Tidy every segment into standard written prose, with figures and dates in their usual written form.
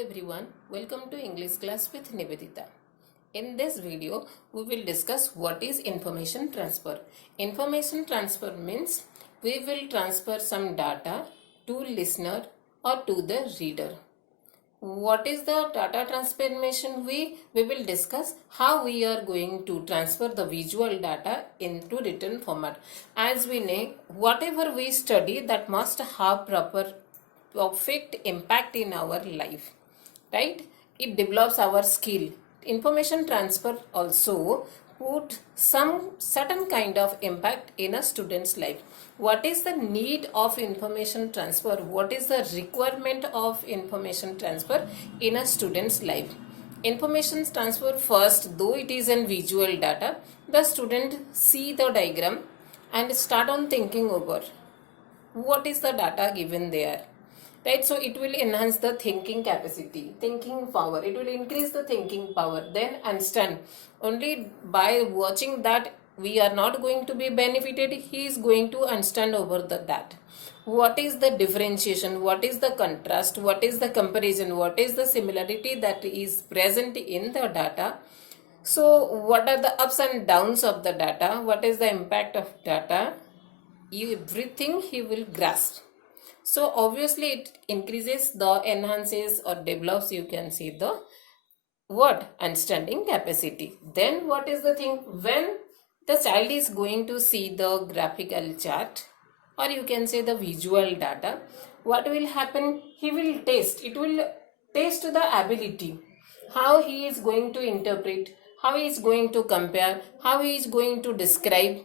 everyone, welcome to English class with Nivedita. In this video, we will discuss what is information transfer. Information transfer means we will transfer some data to listener or to the reader. What is the data transformation? We will discuss how we are going to transfer the visual data into written format. As we know, whatever we study that must have perfect impact in our life, right? It develops our skill. Information transfer also put some certain kind of impact in a student's life. What is the need of information transfer? What is the requirement of information transfer in a student's life? Information transfer, first, though it is in visual data, the student see the diagram and start on thinking over what is the data given there, right? So it will enhance the thinking capacity, thinking power. It will increase the thinking power. Then understand. Only by watching that we are not going to be benefited. He is going to understand over that. What is the differentiation? What is the contrast? What is the comparison? What is the similarity that is present in the data? So what are the ups and downs of the data? What is the impact of data? Everything he will grasp. So obviously it increases the enhances or develops, you can see the what understanding capacity. Then what is the thing, when the child is going to see the graphical chart or you can say the visual data, what will happen? He will taste. It will taste the ability, how he is going to interpret, how he is going to compare, how he is going to describe.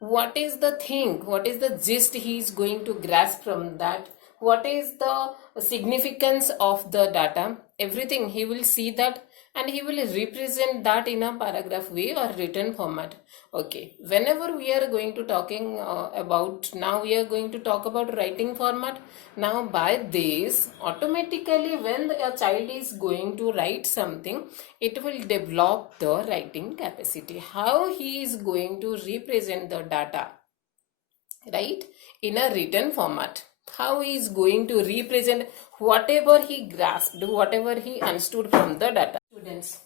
What is the thing, what is the gist he is going to grasp from that, what is the significance of the data, everything he will see that and he will represent that in a paragraph way or written format. Okay, whenever we are going to talking about, now we are going to talk about writing format. Now by this, automatically when a child is going to write something, it will develop the writing capacity, how he is going to represent the data, right, in a written format, how he is going to represent whatever he grasped, whatever he understood from the data. Students,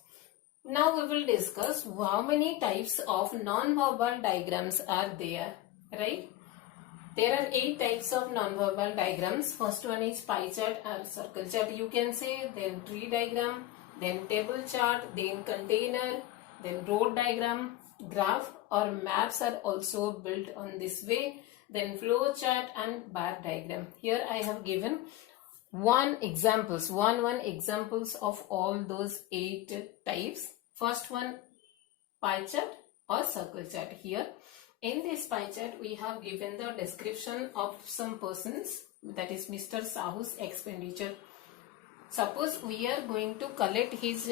now we will discuss how many types of non-verbal diagrams are there, right? There are 8 types of non-verbal diagrams. First one is pie chart or circle chart, you can say, then tree diagram, then table chart, then container, then road diagram, graph or maps are also built on this way, then flow chart and bar diagram. Here I have given one examples of all those 8 types. First one, pie chart or circle chart. Here in this pie chart we have given the description of some persons, that is Mr. Sahu's expenditure. Suppose we are going to collect his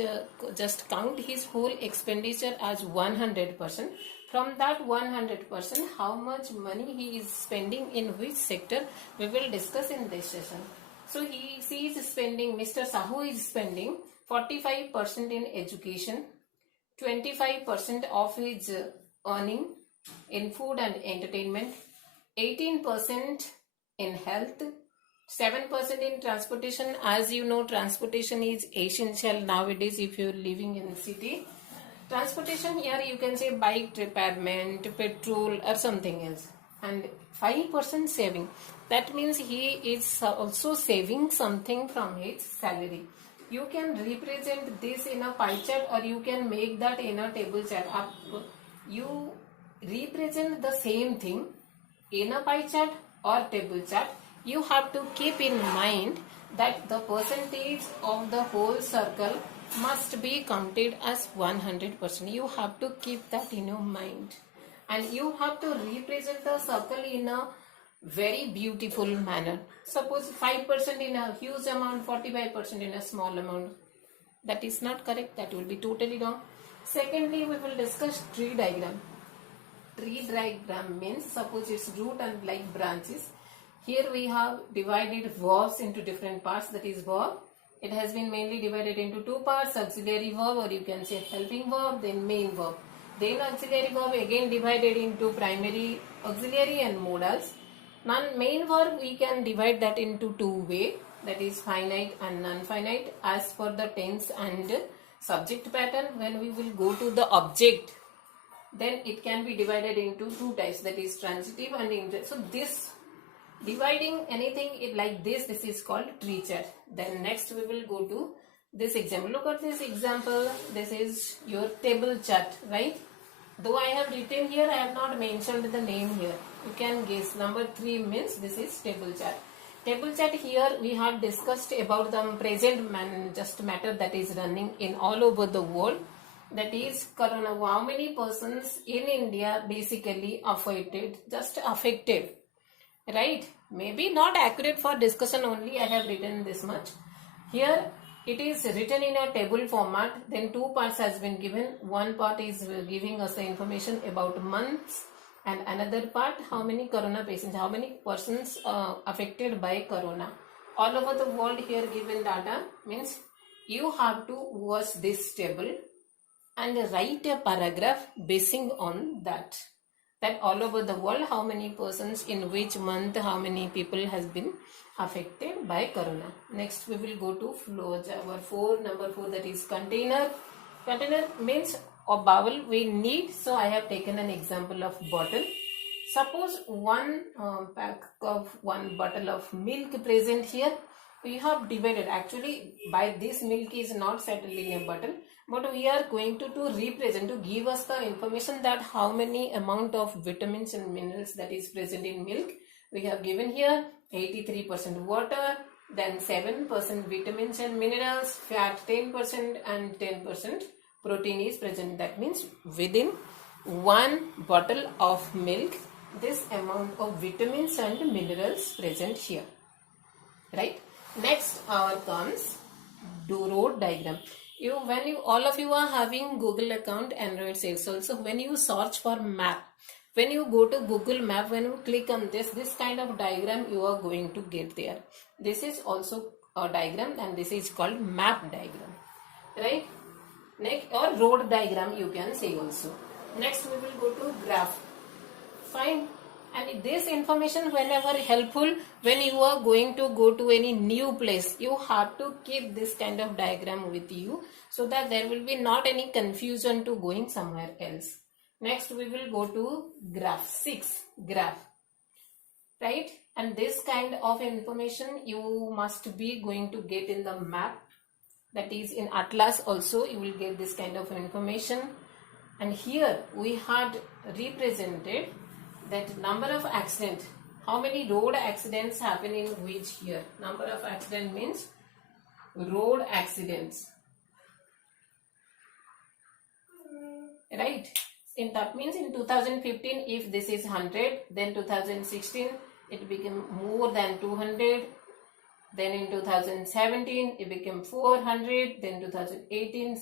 just count his whole expenditure as 100%. From that 100%, how much money he is spending in which sector, we will discuss in this session. So he is spending, Mr. Sahu is spending 45% in education, 25% of his earning in food and entertainment, 18% in health, 7% in transportation. As you know, transportation is essential nowadays if you are living in the city. Transportation, here you can say bike repairment, petrol or something else. And 5% saving. That means he is also saving something from his salary. You can represent this in a pie chart or you can make that in a table chart. You represent the same thing in a pie chart or table chart. You have to keep in mind that the percentage of the whole circle must be counted as 100%. You have to keep that in your mind. And you have to represent the circle in a very beautiful manner. Suppose 5% in a huge amount, 45% in a small amount. That is not correct. That will be totally wrong. Secondly, we will discuss tree diagram. Tree diagram means suppose its root and like branches. Here we have divided verbs into different parts, that is verb. It has been mainly divided into 2 parts, auxiliary verb or you can say helping verb, then main verb. Then auxiliary verb again divided into primary, auxiliary and modals. Now main verb we can divide that into 2 ways. that is finite and non-finite. As for the tense and subject pattern, when we will go to the object, then it can be divided into two types, that is transitive and intransitive. So this dividing anything like this is called tree chart. Then next we will go to this example. Look at this example. This is your table chart, right? Though I have written here, I have not mentioned the name here. You can guess. Number 3 means this is table chart. Table chart, here we have discussed about the present matter that is running in all over the world. That is corona. How many persons in India basically affected? Just affected, right? Maybe not accurate for discussion only. I have written this much. Here it is written in a table format. Then 2 parts has been given. One part is giving us the information about months, and another part how many corona patients, how many persons affected by corona all over the world. Here given data means you have to watch this table and write a paragraph basing on that all over the world how many persons in which month, how many people has been affected by corona. Next we will go to flow chart. Number 4, that is container. Container means a bowel we need. So I have taken an example of bottle. Suppose one bottle of milk present here. We have divided. Actually by this milk is not settled in a bottle, but we are going to represent, to give us the information that how many amount of vitamins and minerals that is present in milk. We have given here 83% water, then 7% vitamins and minerals, fat 10% and 10% protein is present. That means within one bottle of milk, this amount of vitamins and minerals present here, right? Next comes road diagram. All of you are having Google account, Android sales also. When you search for map, when you go to Google Map, when you click on this kind of diagram you are going to get there. This is also a diagram, and this is called map diagram, right? Next, or road diagram you can say also. Next we will go to graph. Fine. And this information whenever helpful, when you are going to go to any new place, you have to keep this kind of diagram with you, so that there will be not any confusion to going somewhere else. Next we will go to graph. 6, graph, right? And this kind of information you must be going to get in the map, that is in Atlas also you will get this kind of information. And here we had represented that number of accidents, how many road accidents happen in which year. Number of accident means road accidents, right? That means in 2015 if this is 100, then 2016 it became more than 200, then in 2017 it became 400, then 2018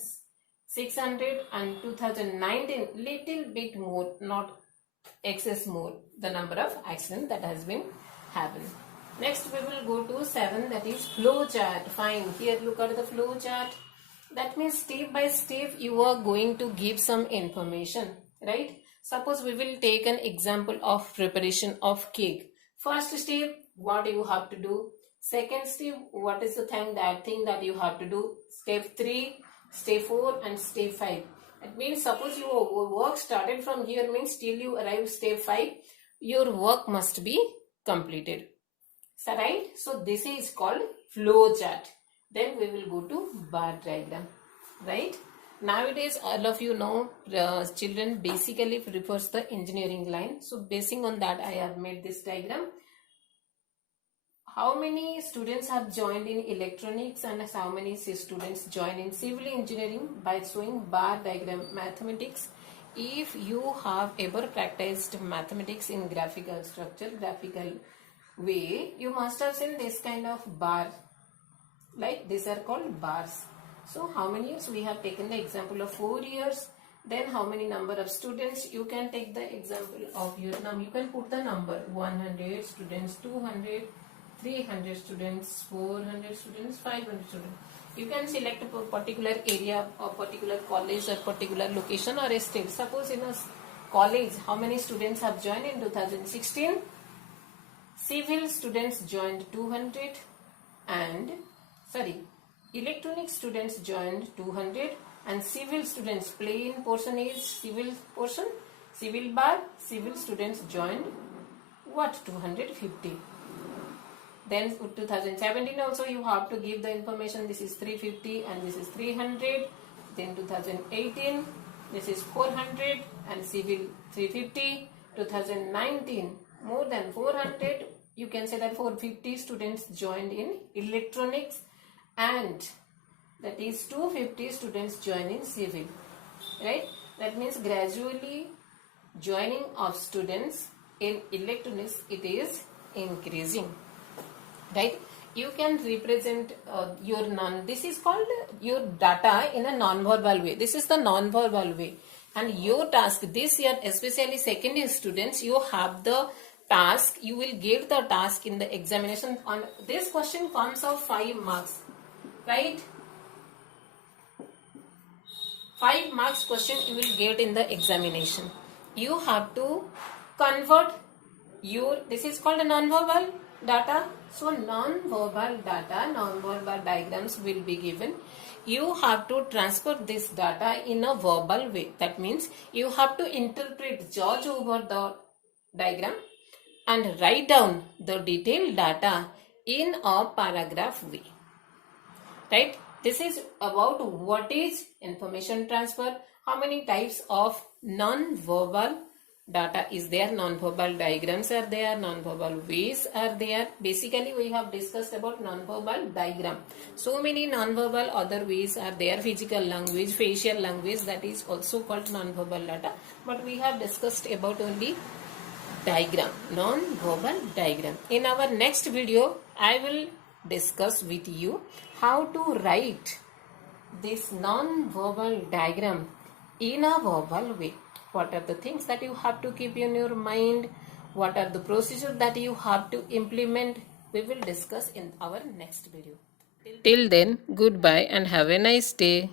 600, and 2019 little bit more, not excess more, the number of accidents that has been happened. Next we will go to 7, that is flow chart. Fine. Here look at the flow chart. That means step by step you are going to give some information, right? Suppose we will take an example of preparation of cake. First step, what you have to do. Second step, what is the thing that you have to do. Step 3, step 4 and step 5. It means suppose your work started from here, means till you arrive step 5, your work must be completed. So, right? So this is called flow chart. Then we will go to bar diagram, right? Nowadays all of you know children basically prefers the engineering line. So basing on that I have made this diagram. How many students have joined in electronics and how many students join in civil engineering? By showing bar diagram. Mathematics, if you have ever practiced mathematics in graphical structure, graphical way, you must have seen this kind of bar, like these are called bars. So how many years? We have taken the example of 4 years. Then how many number of students? You can take the example of your number. You can put the number 100 students, 200, 300 students, 400 students, 500 students. You can select a particular area or particular college or particular location or a state. Suppose in a college, how many students have joined in 2016? Civil students joined 200. and electronic students joined 200, and civil students, plain portion is civil portion, civil bar, civil students joined what, 250. Then 2017 also you have to give the information, this is 350 and this is 300. Then 2018 this is 400 and civil 350. 2019 more than 400, you can say that 450 students joined in electronics, and that is 250 students joined in civil, right? That means gradually joining of students in electronics, it is increasing, right? You can represent your this is called your data in a non-verbal way. This is the non-verbal way, and your task this year, especially second year students, you have the task, you will get the task in the examination. On this question comes of 5 marks, right? 5 marks question you will get in the examination. You have to convert your, this is called a non-verbal data. So non-verbal data, non-verbal diagrams will be given. You have to transfer this data in a verbal way. That means you have to interpret, judge over the diagram and write down the detailed data in a paragraph way, right? This is about what is information transfer, how many types of non-verbal data is there, non-verbal diagrams are there, non-verbal ways are there. Basically we have discussed about non-verbal diagram. So many non-verbal other ways are there, physical language, facial language, that is also called non-verbal data, but we have discussed about only diagram, non-verbal diagram. In our next video I will discuss with you how to write this non-verbal diagram in a verbal way. What are the things that you have to keep in your mind? What are the procedures that you have to implement? We will discuss in our next video. Till then, goodbye and have a nice day.